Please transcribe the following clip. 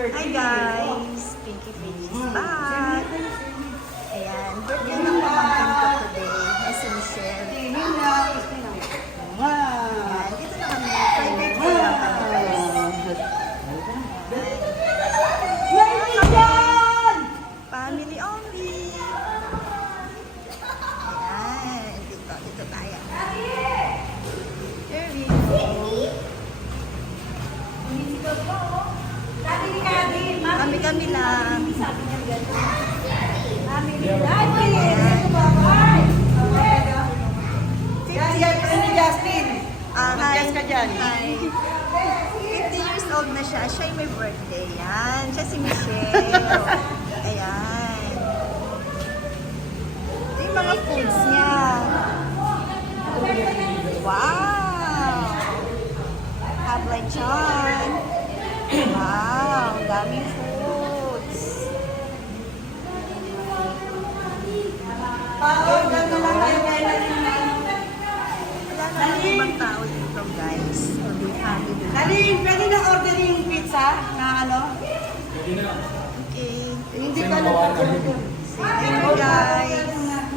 Hi guys! Pinky Pinch is back! Ayan, birthday ng pamangkin ko today. Ay, si Michelle. Ayan, dito na kami. Private ko lang kami. Family only! Ayan, dito tayo. Here we go. Kami lang. Hi. 50 years old na siya. Siya yung may birthday. Yan. Siya si Michelle. Ayan. Ito yung mga foods niya. Wow! Have lechon. Wow! Daming foods. Wala na ibang tao dito, guys. Kundi family. Dali, pwede na order yung pizza na ano? Okay. Hindi pa nagpapalito. Thank you, guys.